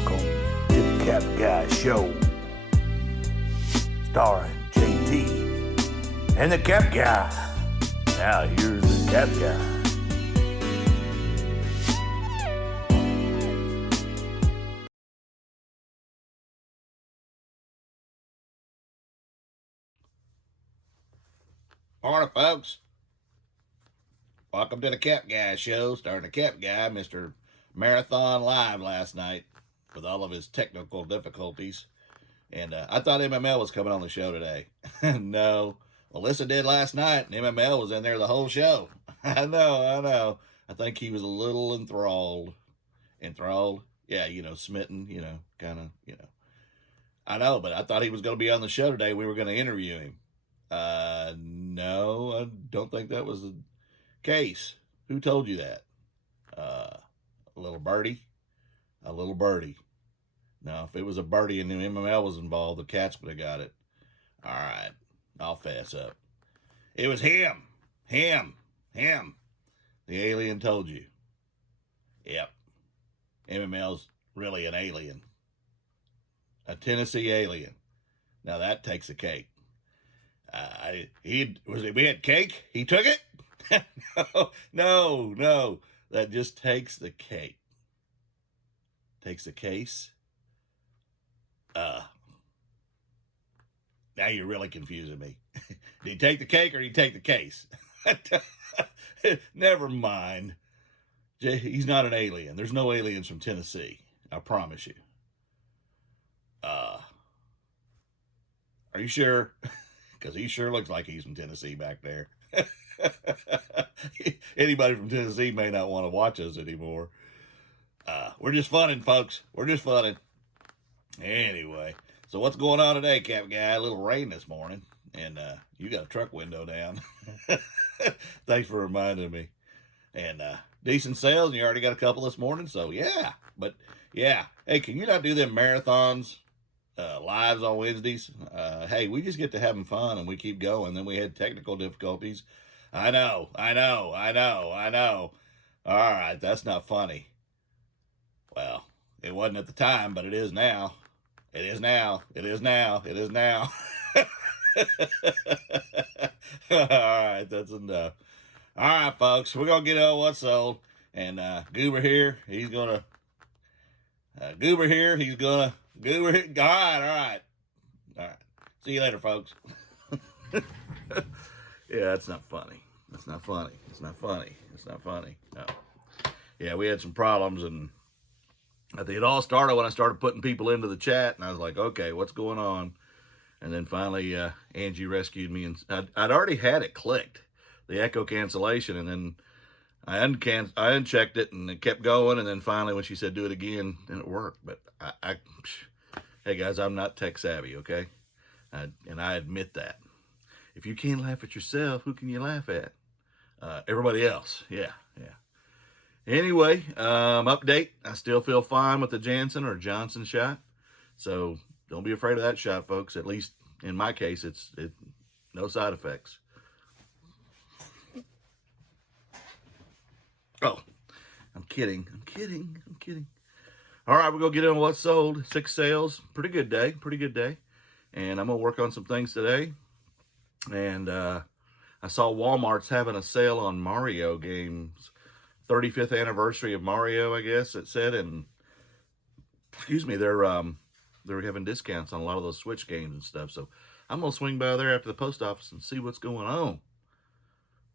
Welcome to the Cap Guy Show, starring JT and the Cap Guy. Now here's the Cap Guy. Morning, folks. Welcome to the Cap Guy Show, starring the Cap Guy, Mr. Marathon Live last night with all of his technical difficulties. And I thought MML was coming on the show today. No. Alyssa did last night, and MML was in there the whole show. I know. I think he was a little enthralled. Enthralled? Yeah, smitten, kind of, I know, but I thought he was going to be on the show today. We were going to interview him. No, I don't think that was the case. Who told you that? A little birdie? A little birdie. No, if it was a birdie and the MML was involved, the cats would have got it. All right, I'll fess up. It was him. The alien told you. Yep. MML's really an alien. A Tennessee alien. Now that takes a cake. We had cake? He took it? No. That just takes the cake. Takes the case. Now you're really confusing me. Did he take the cake or did he take the case? Never mind. He's not an alien. There's no aliens from Tennessee. I promise you. Are you sure? Because he sure looks like he's from Tennessee back there. Anybody from Tennessee may not want to watch us anymore. We're just funning, folks. We're just funning. Anyway, so what's going on today, Cap Guy? A little rain this morning, and you got a truck window down. Thanks for reminding me. And decent sales, and you already got a couple this morning, so yeah. But yeah, hey, can you not do them marathons? Lives on Wednesdays. Hey, we just get to having fun and we keep going. Then we had technical difficulties. I know. All right, that's not funny. Well, it wasn't at the time, but it is now. It is now. All right, that's enough. All right, folks, we're going to get on what's sold. And Goober here, he's going to... All right. See you later, folks. Yeah, that's not funny. It's not funny. No. Yeah, we had some problems, and I think it all started when I started putting people into the chat, and I was like, okay, what's going on? And then finally, Angie rescued me, and I'd already had it clicked, the echo cancellation, and then I unchecked it, and it kept going, and then finally when she said do it again, then it worked. But hey guys, I'm not tech savvy, okay? And I admit that. If you can't laugh at yourself, who can you laugh at? Everybody else, yeah. Anyway, update. I still feel fine with the Janssen or Johnson shot, so don't be afraid of that shot, folks. At least in my case, it's no side effects. Oh, I'm kidding. All right, we're going to get on what's sold. 6 sales. Pretty good day. And I'm going to work on some things today. And I saw Walmart's having a sale on Mario games. 35th anniversary of Mario, I guess it said. And, excuse me, they're having discounts on a lot of those Switch games and stuff. So I'm going to swing by there after the post office and see what's going on.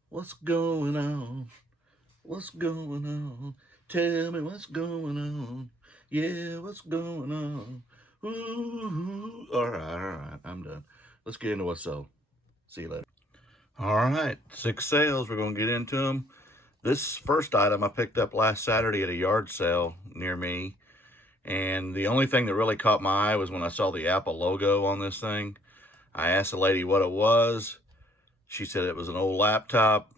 What's going on? Tell me what's going on. Yeah, what's going on? Ooh. All right. I'm done. Let's get into what's sold. See you later. All right. 6 sales. We're going to get into them. This first item I picked up last Saturday at a yard sale near me. And the only thing that really caught my eye was when I saw the Apple logo on this thing. I asked the lady what it was. She said it was an old laptop.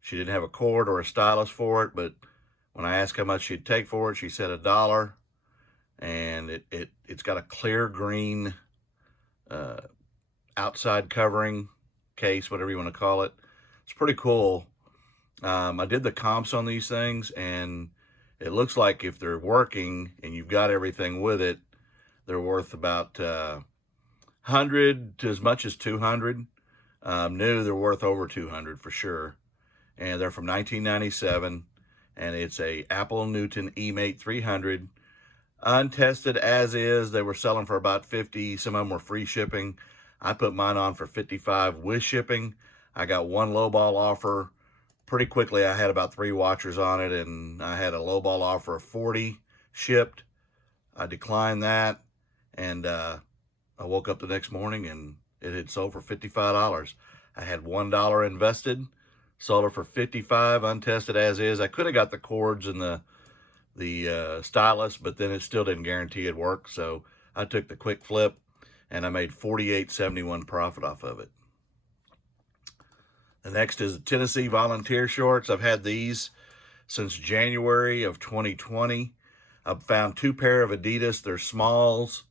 She didn't have a cord or a stylus for it, but when I asked how much she'd take for it, she said $1. And it's got a clear green outside covering case, whatever you want to call it. It's pretty cool. I did the comps on these things, and it looks like if they're working and you've got everything with it, they're worth about 100 to as much as 200. New, they're worth over 200 for sure. And they're from 1997, and it's a Apple Newton eMate 300, untested as is. They were selling for about 50. Some of them were free shipping. I put mine on for 55 with shipping. I got one lowball offer. Pretty quickly, I had about 3 watchers on it, and I had a lowball offer of 40 shipped. I declined that, and I woke up the next morning, and it had sold for $55. I had $1 invested, sold it for 55, untested as is. I could have got the cords and the stylus, but then it still didn't guarantee it'd work. So I took the quick flip, and I made $48.71 profit off of it. The next is the Tennessee volunteer shorts. I've had these since January of 2020. I've found 2 pair of Adidas. They're smalls.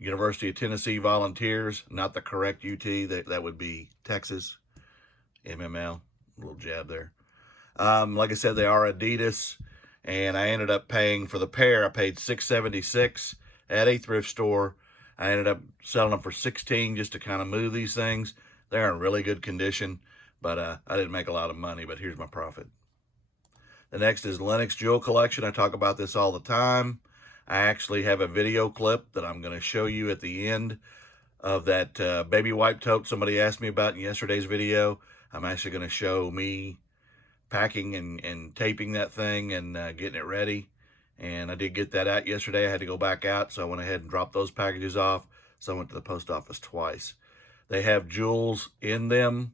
University of Tennessee volunteers, not the correct UT. That would be Texas. MML, a little jab there. Like I said, they are Adidas, and I ended up paying for the pair. I paid $6.76 at a thrift store. I ended up selling them for $16 just to kind of move these things. They're in really good condition, but I didn't make a lot of money, but here's my profit. The next is Lennox Jewel Collection. I talk about this all the time. I actually have a video clip that I'm going to show you at the end of that baby wipe tote somebody asked me about in yesterday's video. I'm actually going to show me packing and taping that thing and getting it ready. And I did get that out yesterday. I had to go back out, so I went ahead and dropped those packages off. So I went to the post office twice. They have jewels in them.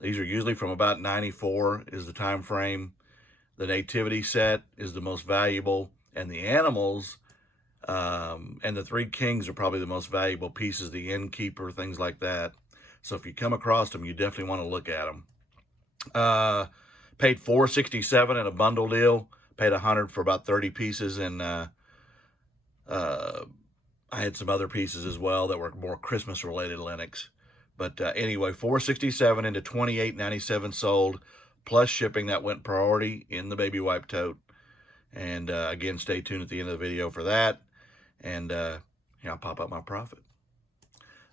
These are usually from about 94 is the time frame. The nativity set is the most valuable, and the animals and the 3 kings are probably the most valuable pieces, the innkeeper, things like that. So if you come across them, you definitely want to look at them. Paid $4.67 in a bundle deal. Paid $100 for about 30 pieces, and I had some other pieces as well that were more Christmas related Lennox. But anyway, $4.67 into $28.97 sold, plus shipping. That went priority in the baby wipe tote. And again, stay tuned at the end of the video for that. And I'll pop up my profit.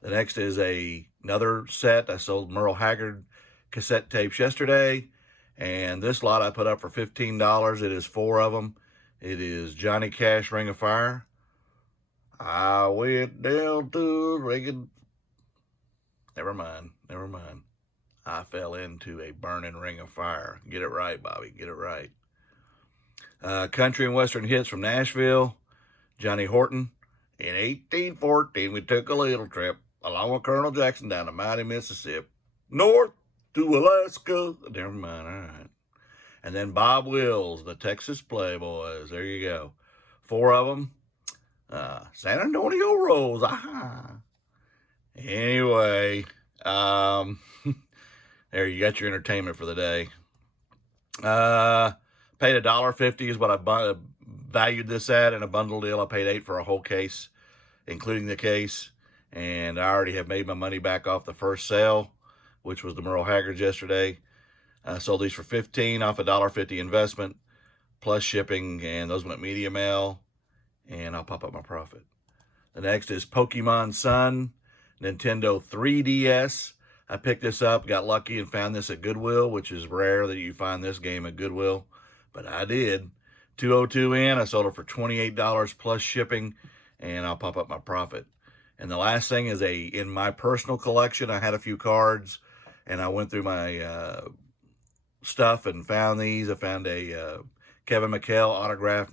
The next is another set. I sold Merle Haggard cassette tapes yesterday. And this lot I put up for $15. It is 4 of them. It is Johnny Cash, Ring of Fire. I went down to Ring. Never mind. I fell into a burning ring of fire. Get it right, Bobby. Get it right. Country and Western hits from Nashville. Johnny Horton. In 1814, we took a little trip along with Colonel Jackson down the mighty Mississippi, north to Alaska. Never mind. All right. And then Bob Wills, the Texas Playboys. There you go. 4 of them. San Antonio Rose. Aha. Anyway, there you got your entertainment for the day. Paid $1.50 is what I valued this at in a bundle deal. I paid $8 for a whole case, including the case. And I already have made my money back off the first sale, which was the Merle Haggard yesterday. I sold these for $15 off a $1.50 investment, plus shipping, and those went media mail, and I'll pop up my profit. The next is Pokemon Sun, Nintendo 3DS. I picked this up, got lucky, and found this at Goodwill, which is rare that you find this game at Goodwill, but I did. 202 in, I sold it for $28 plus shipping, and I'll pop up my profit. And the last thing is in my personal collection, I had a few cards, and I went through my stuff and found these. I found a Kevin McHale autographed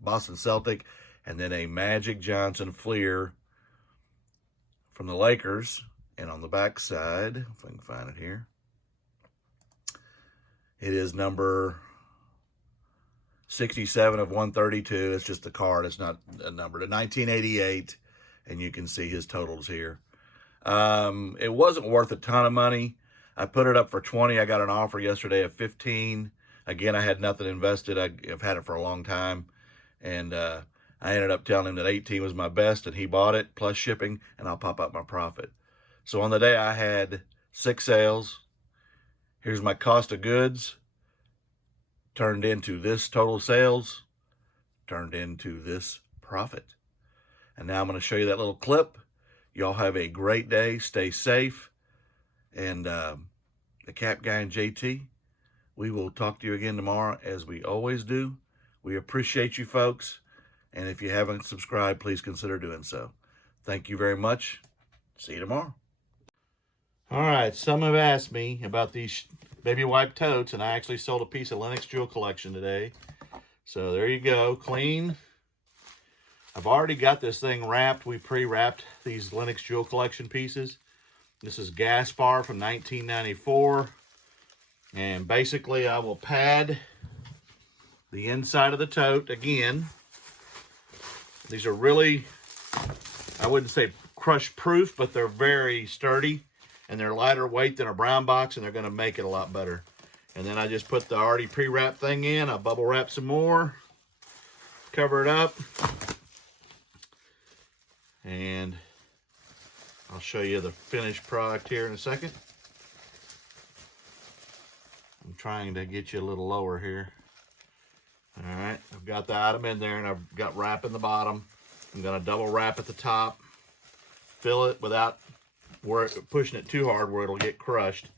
Boston Celtic, and then a Magic Johnson Fleer from the Lakers. And on the back side, if I can find it here, it is number 67 of 132. It's just a card. It's not a number. To 1988, and you can see his totals here. It wasn't worth a ton of money. I put it up for 20. I got an offer yesterday of 15. Again, I had nothing invested. I've had it for a long time, and I ended up telling him that 18 was my best, and he bought it plus shipping, and I'll pop up my profit. So on the day, I had 6 sales. Here's my cost of goods, turned into this total sales, turned into this profit. And now I'm going to show you that little clip. Y'all have a great day. Stay safe. And the Cap Guy and JT, we will talk to you again tomorrow as we always do. We appreciate you folks. And if you haven't subscribed, please consider doing so. Thank you very much. See you tomorrow. All right, some have asked me about these baby wipe totes, and I actually sold a piece of Lennox Jewel Collection today. So there you go, clean. I've already got this thing wrapped. We pre-wrapped these Lennox Jewel Collection pieces. This is Gaspar from 1994. And basically I will pad the inside of the tote again. These are really, I wouldn't say crush proof, but they're very sturdy. And they're lighter weight than a brown box, and they're going to make it a lot better. And then I just put the already pre-wrapped thing in. I bubble wrap some more. Cover it up. And I'll show you the finished product here in a second. I'm trying to get you a little lower here. All right, I've got the item in there, and I've got wrap in the bottom. I'm going to double wrap at the top. Fill it without pushing it too hard where it'll get crushed.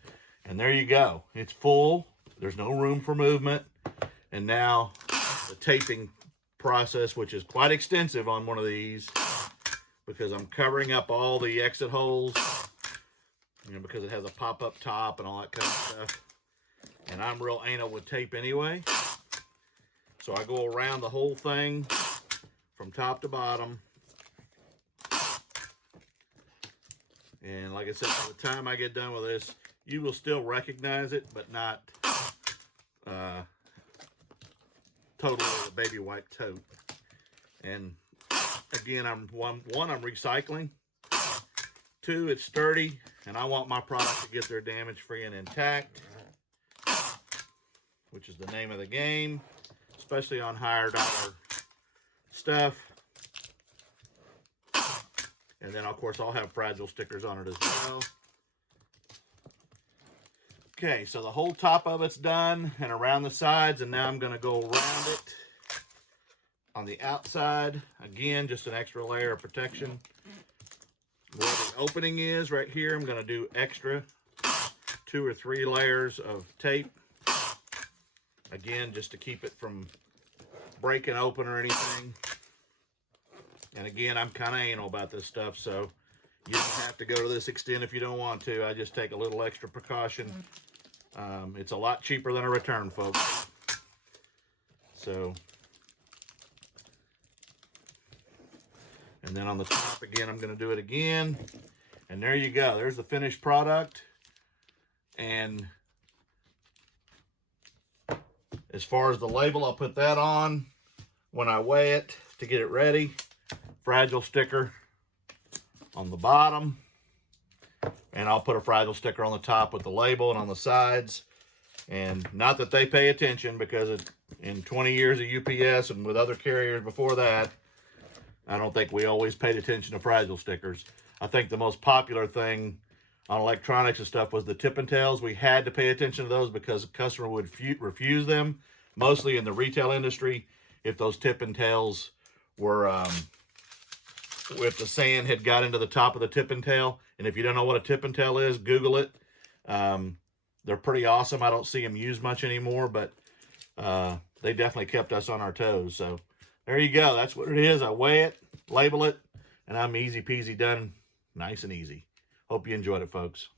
And there you go. It's full. There's no room for movement. And now the taping process, which is quite extensive on one of these, because I'm covering up all the exit holes, you know, because it has a pop-up top and all that kind of stuff. And I'm real anal with tape anyway. So I go around the whole thing from top to bottom. And like I said, by the time I get done with this, you will still recognize it, but not totally a baby wipe tote. And again, I'm recycling. 2, it's sturdy, and I want my product to get there damage-free and intact, which is the name of the game, especially on higher dollar stuff. And then, of course, I'll have fragile stickers on it as well. Okay, so the whole top of it's done and around the sides, and now I'm going to go around it on the outside. Again, just an extra layer of protection. Where the opening is right here, I'm going to do extra 2 or 3 layers of tape. Again, just to keep it from breaking open or anything. And again, I'm kind of anal about this stuff, so you don't have to go to this extent if you don't want to. I just take a little extra precaution. It's a lot cheaper than a return, folks. So, and then on the top again, I'm going to do it again. And there you go. There's the finished product. And as far as the label, I'll put that on when I weigh it to get it ready. Fragile sticker on the bottom, and I'll put a fragile sticker on the top with the label and on the sides. And not that they pay attention, because in 20 years of UPS and with other carriers before that, I don't think we always paid attention to fragile stickers. I think the most popular thing on electronics and stuff was the tip and tails. We had to pay attention to those because a customer would refuse them, mostly in the retail industry, if those tip and tails were if the sand had got into the top of the tip and tail. And if you don't know what a tip and tail is, Google it. They're pretty awesome. I don't see them used much anymore, but they definitely kept us on our toes. So there you go. That's what it is. I weigh it, label it, and I'm easy peasy done. Nice and easy. Hope you enjoyed it, folks.